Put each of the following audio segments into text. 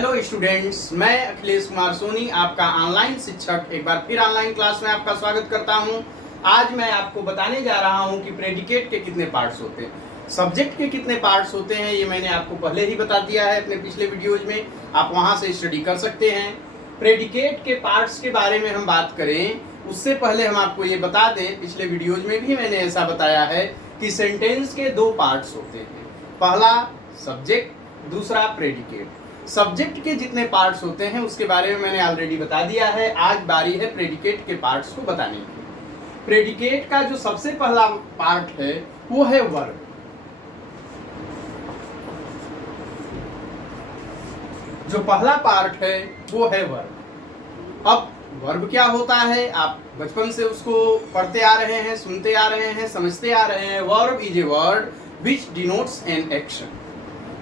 Hello students, मैं अखिलेश कुमार सोनी आपका online शिक्षक एक बार फिर ऑनलाइन क्लास में आपका स्वागत करता हूं। आज मैं आपको बताने जा रहा हूं कि प्रेडिकेट के कितने पार्ट्स होते हैं, सब्जेक्ट के कितने पार्ट्स होते हैं। ये मैंने आपको पहले ही बता दिया है अपने पिछले वीडियोज में, आप वहां से स्टडी कर सकते हैं। प्रेडिकेट के पार्ट्स के बारे में हम बात करें उससे पहले हम आपको ये बता दें, पिछले वीडियोज में भी मैंने ऐसा बताया है कि सेंटेंस के दो पार्ट्स होते हैं, पहला सब्जेक्ट, दूसरा प्रेडिकेट। सब्जेक्ट के जितने पार्ट्स होते हैं उसके बारे में मैंने ऑलरेडी बता दिया है। आज बारी है प्रेडिकेट के पार्ट्स को बताने की। प्रेडिकेट का जो सबसे पहला पार्ट है वो है वर्ब। जो पहला पार्ट है वो है वर्ब। अब वर्ब क्या होता है, आप बचपन से उसको पढ़ते आ रहे हैं, सुनते आ रहे हैं, समझते आ रहे हैं। Verb is a word which denotes an action.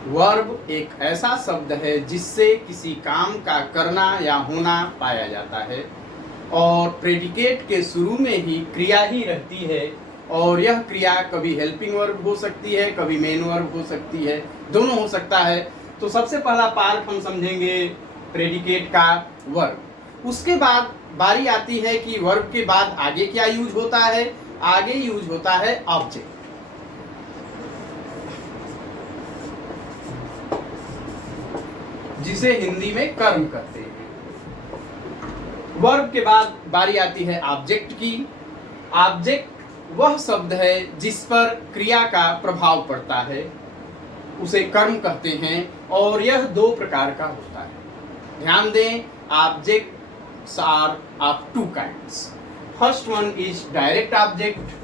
Verb एक ऐसा शब्द है जिससे किसी काम का करना या होना पाया जाता है, और प्रेडिकेट के शुरू में ही क्रिया ही रहती है, और यह क्रिया कभी हेल्पिंग वर्ब हो सकती है, कभी मेन वर्ब हो सकती है, दोनों हो सकता है। तो सबसे पहला पार्ट हम समझेंगे प्रेडिकेट का वर्ब। उसके बाद बारी आती है कि वर्ब के बाद आगे क्या यूज होता है। आगे यूज होता है ऑब्जेक्ट, जिसे हिंदी में कर्म कहते हैं। वर्ब के बाद बारी आती है ऑब्जेक्ट की। ऑब्जेक्ट वह शब्द है जिस पर क्रिया का प्रभाव पड़ता है, उसे कर्म कहते हैं, और यह दो प्रकार का होता है। ध्यान दें, objects are of two kinds. First one is direct object,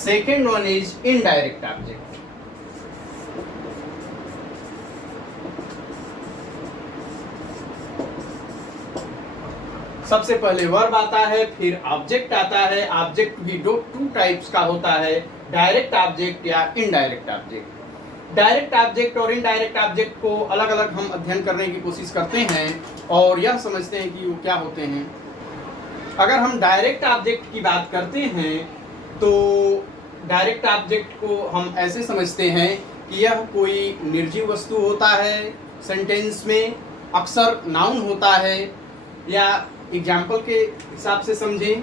second one is indirect object। सबसे पहले वर्ब आता है, फिर ऑब्जेक्ट आता है। ऑब्जेक्ट भी टू टाइप्स का होता है, डायरेक्ट ऑब्जेक्ट या इनडायरेक्ट ऑब्जेक्ट। डायरेक्ट ऑब्जेक्ट और इनडायरेक्ट ऑब्जेक्ट को अलग अलग हम अध्ययन करने की कोशिश करते हैं और यह समझते हैं कि वो क्या होते हैं। अगर हम डायरेक्ट ऑब्जेक्ट की बात करते हैं तो डायरेक्ट ऑब्जेक्ट को हम ऐसे समझते हैं कि यह कोई निर्जीव वस्तु होता है, सेंटेंस में अक्सर नाउन होता है, या एग्जाम्पल के हिसाब से समझें।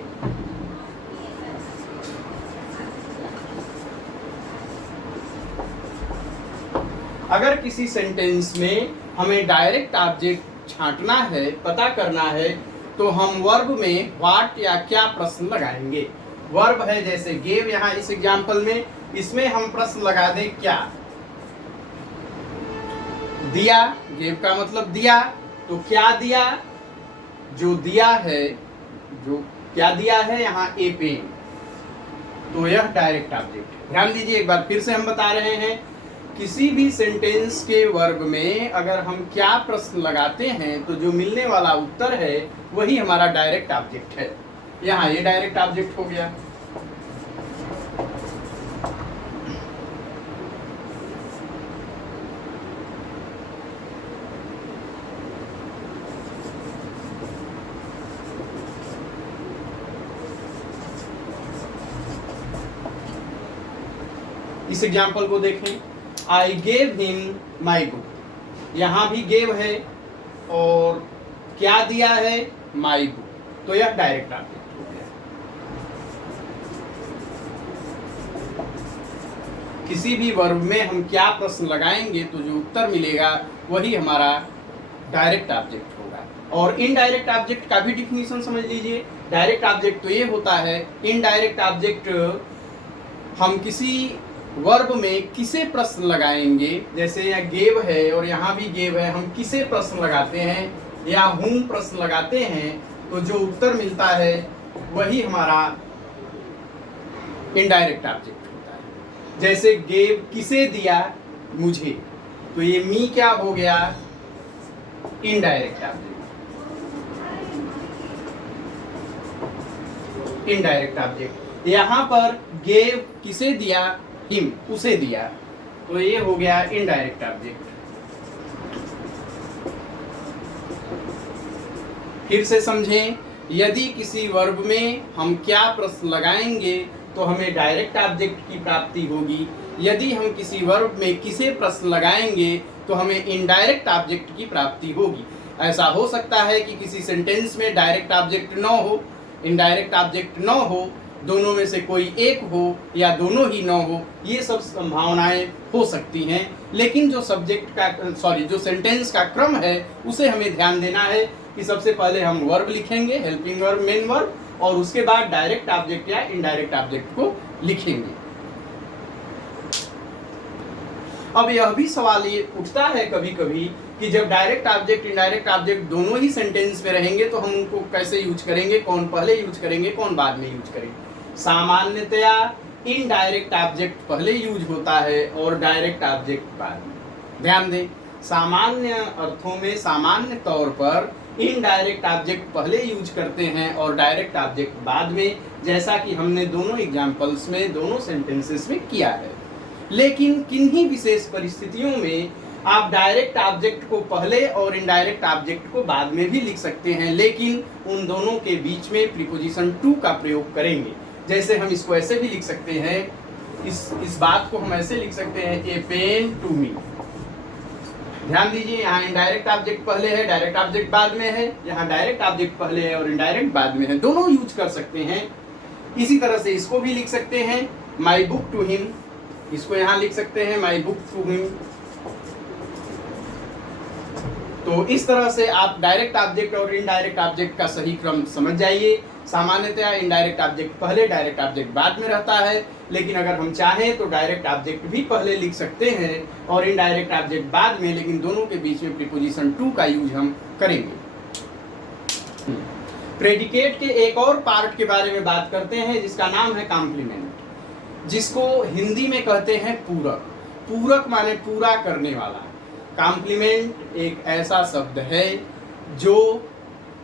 अगर किसी सेंटेंस में हमें डायरेक्ट ऑब्जेक्ट छांटना है, पता करना है, तो हम वर्ब में व्हाट या क्या प्रश्न लगाएंगे। वर्ब है जैसे गेव, यहाँ इस एग्जाम्पल में, इसमें हम प्रश्न लगा दें क्या। दिया, गेव का मतलब दिया, तो क्या दिया, जो दिया है, जो क्या दिया है यहाँ ए पेन, तो यह डायरेक्ट ऑब्जेक्ट। ध्यान दीजिए, एक बार फिर से हम बता रहे हैं, किसी भी सेंटेंस के वर्ब में अगर हम क्या प्रश्न लगाते हैं तो जो मिलने वाला उत्तर है वही हमारा डायरेक्ट ऑब्जेक्ट है। यहाँ ये डायरेक्ट ऑब्जेक्ट हो गया। इस एग्जाम्पल को देखें, I gave him my book. यहाँ भी गेव है और क्या दिया है, माई बुक, तो यह डायरेक्ट ऑब्जेक्ट हो गया। किसी भी वर्ब में हम क्या प्रश्न लगाएंगे तो जो उत्तर मिलेगा वही हमारा डायरेक्ट ऑब्जेक्ट होगा। और इनडायरेक्ट ऑब्जेक्ट का भी डिफिनीशन समझ लीजिए। डायरेक्ट ऑब्जेक्ट तो ये होता है, इनडायरेक्ट ऑब्जेक्ट हम किसी वर्ब में किसे प्रश्न लगाएंगे, जैसे यहाँ गेव है और यहाँ भी गेव है, हम किसे प्रश्न लगाते हैं या हुम प्रश्न लगाते हैं तो जो उत्तर मिलता है वही हमारा इनडायरेक्ट ऑब्जेक्ट होता है। जैसे गेव किसे दिया, मुझे, तो ये मी क्या हो गया, इनडायरेक्ट ऑब्जेक्ट। Indirect object. यहाँ पर गेव किसे दिया, हिम, उसे दिया, तो ये हो गया इनडायरेक्ट ऑब्जेक्ट। फिर से समझें, यदि किसी वर्ब में हम क्या प्रश्न लगाएंगे तो हमें डायरेक्ट ऑब्जेक्ट की प्राप्ति होगी। यदि हम किसी वर्ब में किसे प्रश्न लगाएंगे तो हमें इनडायरेक्ट ऑब्जेक्ट की प्राप्ति होगी। ऐसा हो सकता है कि किसी सेंटेंस में डायरेक्ट ऑब्जेक्ट न हो, इनडायरेक्ट ऑब्जेक्ट न हो, दोनों में से कोई एक हो या दोनों ही न हो, ये सब संभावनाएं हो सकती हैं। लेकिन जो जो सेंटेंस का क्रम है उसे हमें ध्यान देना है कि सबसे पहले हम वर्ब लिखेंगे, हेल्पिंग वर्ब, मेन वर्ब, और उसके बाद डायरेक्ट ऑब्जेक्ट या इनडायरेक्ट ऑब्जेक्ट को लिखेंगे। अब यह भी सवाल ये उठता है कभी कभी कि जब डायरेक्ट ऑब्जेक्ट इनडायरेक्ट ऑब्जेक्ट दोनों ही सेंटेंस में रहेंगे तो हम उनको कैसे यूज करेंगे, कौन पहले यूज करेंगे, कौन बाद में यूज करेंगे। सामान्यतया इनडायरेक्ट ऑब्जेक्ट पहले यूज होता है और डायरेक्ट ऑब्जेक्ट बाद में। ध्यान दें, सामान्य अर्थों में सामान्य तौर पर इनडायरेक्ट ऑब्जेक्ट पहले यूज करते हैं और डायरेक्ट ऑब्जेक्ट बाद में, जैसा कि हमने दोनों एग्जांपल्स में, दोनों सेंटेंसेस में किया है। लेकिन किन्हीं विशेष परिस्थितियों में आप डायरेक्ट ऑब्जेक्ट को पहले और इनडायरेक्ट ऑब्जेक्ट को बाद में भी लिख सकते हैं, लेकिन उन दोनों के बीच में प्रीपोजिशन टू का प्रयोग करेंगे। जैसे हम इसको ऐसे भी लिख सकते हैं, इस बात को हम ऐसे लिख सकते हैं, ए पेन टू मी। ध्यान दीजिए, यहाँ इनडायरेक्ट ऑब्जेक्ट पहले है, डायरेक्ट ऑब्जेक्ट बाद में है। यहाँ डायरेक्ट ऑब्जेक्ट पहले है और इनडायरेक्ट बाद में है, दोनों यूज कर सकते हैं। इसी तरह से इसको भी लिख सकते हैं, माई बुक टू हिम। इसको यहाँ लिख सकते हैं, माई बुक टू हिम। तो इस तरह से आप डायरेक्ट ऑब्जेक्ट और इनडायरेक्ट ऑब्जेक्ट का सही क्रम समझ जाइए। सामान्यतया इनडायरेक्ट ऑब्जेक्ट पहले, डायरेक्ट ऑब्जेक्ट बाद में रहता है, लेकिन अगर हम चाहें तो डायरेक्ट ऑब्जेक्ट भी पहले लिख सकते हैं और इनडायरेक्ट ऑब्जेक्ट बाद में, लेकिन दोनों के बीच में प्रीपोजिशन टू का यूज हम करेंगे। प्रेडिकेट के एक और पार्ट के बारे में बात करते हैं जिसका नाम है कॉम्प्लीमेंट, जिसको हिंदी में कहते हैं पूरक। पूरक माने पूरा करने वाला। कॉम्प्लीमेंट एक ऐसा शब्द है जो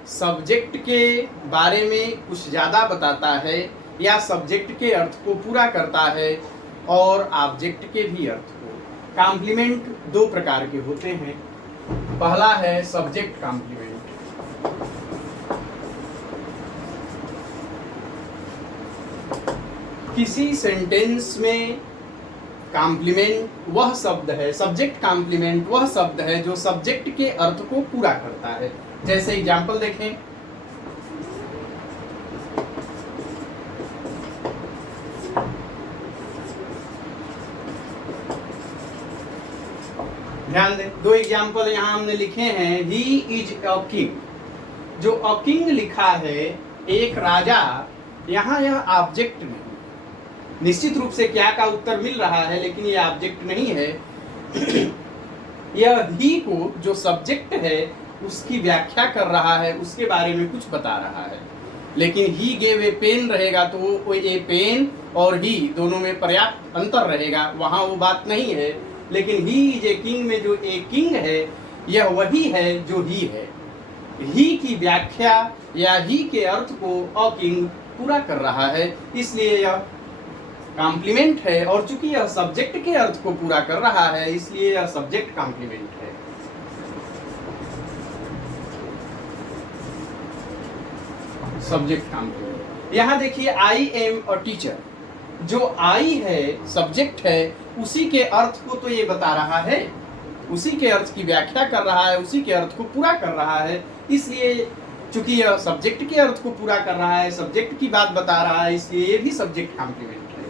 सब्जेक्ट के बारे में कुछ ज़्यादा बताता है या सब्जेक्ट के अर्थ को पूरा करता है और ऑब्जेक्ट के भी अर्थ को। कॉम्प्लीमेंट दो प्रकार के होते हैं। पहला है सब्जेक्ट कॉम्प्लीमेंट। किसी सेंटेंस में कॉम्प्लीमेंट वह शब्द है, सब्जेक्ट कॉम्प्लीमेंट वह शब्द है जो सब्जेक्ट के अर्थ को पूरा करता है। जैसे एग्जाम्पल देखें, ध्यान दें, दो एग्जाम्पल यहाँ हमने लिखे हैं। He is a king. जो अ किंग लिखा है, एक राजा, यहाँ यह ऑब्जेक्ट नहीं। निश्चित रूप से क्या का उत्तर मिल रहा है, लेकिन ये ऑब्जेक्ट नहीं है। यह ही को जो सब्जेक्ट है उसकी व्याख्या कर रहा है, उसके बारे में कुछ बता रहा है। लेकिन ही गेव ए पेन रहेगा तो वो ए पेन और ही दोनों में पर्याप्त अंतर रहेगा, वहाँ वो बात नहीं है। लेकिन ही इज ए किंग में जो ए किंग है यह वही है जो ही है। ही की व्याख्या या ही के अर्थ को अ किंग पूरा कर रहा है, इसलिए यह कॉम्प्लीमेंट है। और चूंकि यह सब्जेक्ट के अर्थ को पूरा कर रहा है, इसलिए यह सब्जेक्ट कॉम्प्लीमेंट है। Subject complement. यहाँ देखिए, आई एम अ टीचर। जो आई है, सब्जेक्ट है, उसी के अर्थ को तो ये बता रहा है, उसी के अर्थ की व्याख्या कर रहा है, उसी के अर्थ को पूरा कर रहा है। इसलिए चूंकि यह सब्जेक्ट के अर्थ को पूरा कर रहा है, सब्जेक्ट की बात बता रहा है, इसलिए ये भी सब्जेक्ट कॉम्प्लीमेंट है।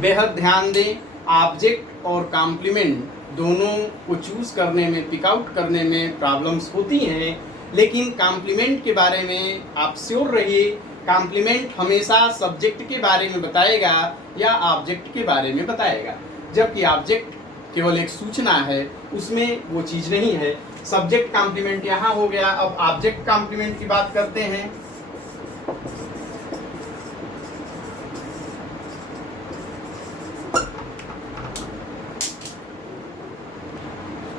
बेहद ध्यान दें, ऑब्जेक्ट और कॉम्प्लीमेंट दोनों को चूज करने में, पिक आउट करने में प्रॉब्लम्स होती हैं, लेकिन कॉम्प्लीमेंट के बारे में आप श्योर रहिए। कॉम्प्लीमेंट हमेशा सब्जेक्ट के बारे में बताएगा या ऑब्जेक्ट के बारे में बताएगा, जबकि ऑब्जेक्ट केवल एक सूचना है, उसमें वो चीज़ नहीं है। सब्जेक्ट कॉम्प्लीमेंट यहाँ हो गया। अब ऑब्जेक्ट कॉम्प्लीमेंट की बात करते हैं।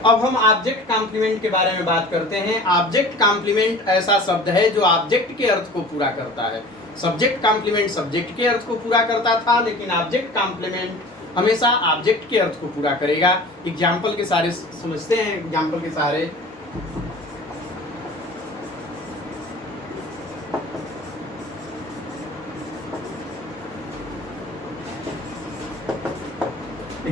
अब हम ऑब्जेक्ट कॉम्प्लीमेंट के बारे में बात करते हैं। ऑब्जेक्ट कॉम्प्लीमेंट ऐसा शब्द है जो ऑब्जेक्ट के अर्थ को पूरा करता है। सब्जेक्ट कॉम्प्लीमेंट सब्जेक्ट के अर्थ को पूरा करता था, लेकिन ऑब्जेक्ट कॉम्प्लीमेंट हमेशा ऑब्जेक्ट के अर्थ को पूरा करेगा। एग्जाम्पल के सारे समझते हैं। एग्जाम्पल के सारे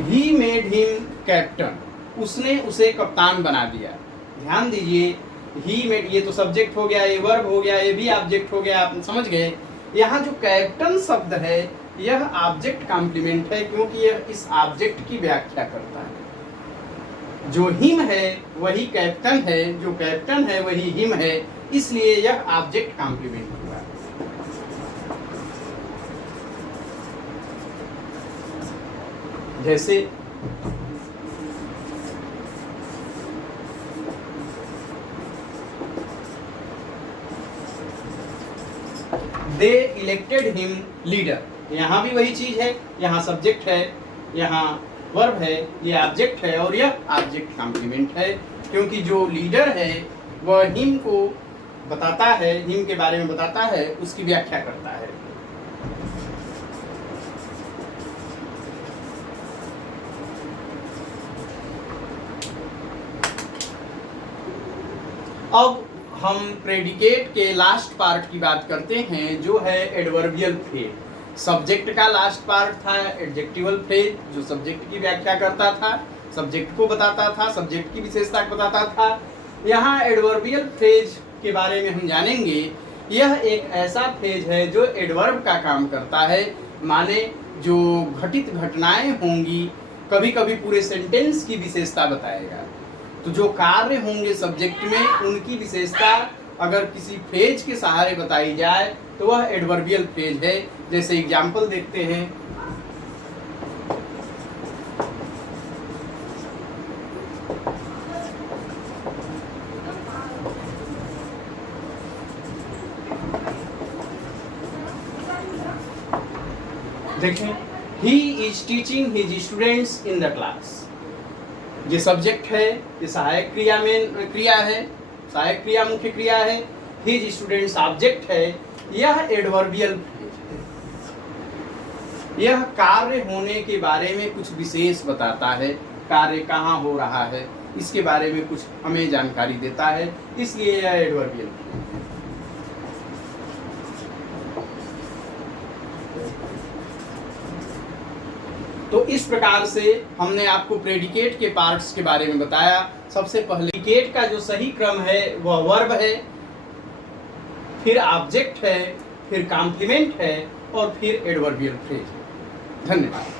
ही मेड हिम कैप्टन, उसने उसे कप्तान बना दिया। ध्यान दीजिए, ही मेड, ये तो सब्जेक्ट हो गया, ये वर्ब हो गया, ये भी ऑब्जेक्ट हो गया, आप समझ गए। यहाँ जो कैप्टन शब्द है यह ऑब्जेक्ट कॉम्प्लीमेंट है, क्योंकि यह इस ऑब्जेक्ट की व्याख्या करता है। जो हिम है वही कैप्टन है, जो कैप्टन है वही हिम है, इसलिए यह ऑब्जेक्ट कॉम्प्लीमेंट हुआ। जैसे दे इलेक्टेड हिम लीडर, यहाँ भी वही चीज है, यहाँ सब्जेक्ट है, यहाँ वर्ब है, ये ऑब्जेक्ट है और यह ऑब्जेक्ट कॉम्प्लीमेंट है, क्योंकि जो लीडर है वह हिम को बताता है, हिम के बारे में बताता है, उसकी व्याख्या करता है। अब हम प्रेडिकेट के लास्ट पार्ट की बात करते हैं, जो है एडवर्बियल फ्रेज। सब्जेक्ट का लास्ट पार्ट था एडजेक्टिवल फ्रेज, जो सब्जेक्ट की व्याख्या करता था, सब्जेक्ट को बताता था, सब्जेक्ट की विशेषता को बताता था। यहाँ एडवर्बियल फ्रेज के बारे में हम जानेंगे। यह एक ऐसा फ्रेज है जो एडवर्ब का काम करता है, माने जो घटित घटनाएं होंगी, कभी कभी पूरे सेंटेंस की विशेषता बताएगा। तो जो कार्य होंगे सब्जेक्ट में, उनकी विशेषता अगर किसी फ्रेज के सहारे बताई जाए तो वह एडवर्बियल फ्रेज है। जैसे एग्जाम्पल देखते हैं, देखें, he is teaching his students in the class. ये सब्जेक्ट है, ये सहायक क्रिया में क्रिया है, सहायक क्रिया मुख्य क्रिया है, हिज स्टूडेंट्स ऑब्जेक्ट है। यह एडवर्बियल फ्रेज है, यह कार्य होने के बारे में कुछ विशेष बताता है, कार्य कहाँ हो रहा है इसके बारे में कुछ हमें जानकारी देता है, इसलिए यह एडवर्बियल फ्रेज है। तो इस प्रकार से हमने आपको प्रेडिकेट के पार्ट्स के बारे में बताया। सबसे पहले प्रेडिकेट का जो सही क्रम है वह वर्ब है, फिर ऑब्जेक्ट है, फिर कॉम्प्लीमेंट है और फिर एडवर्बियल फ्रेज है। धन्यवाद।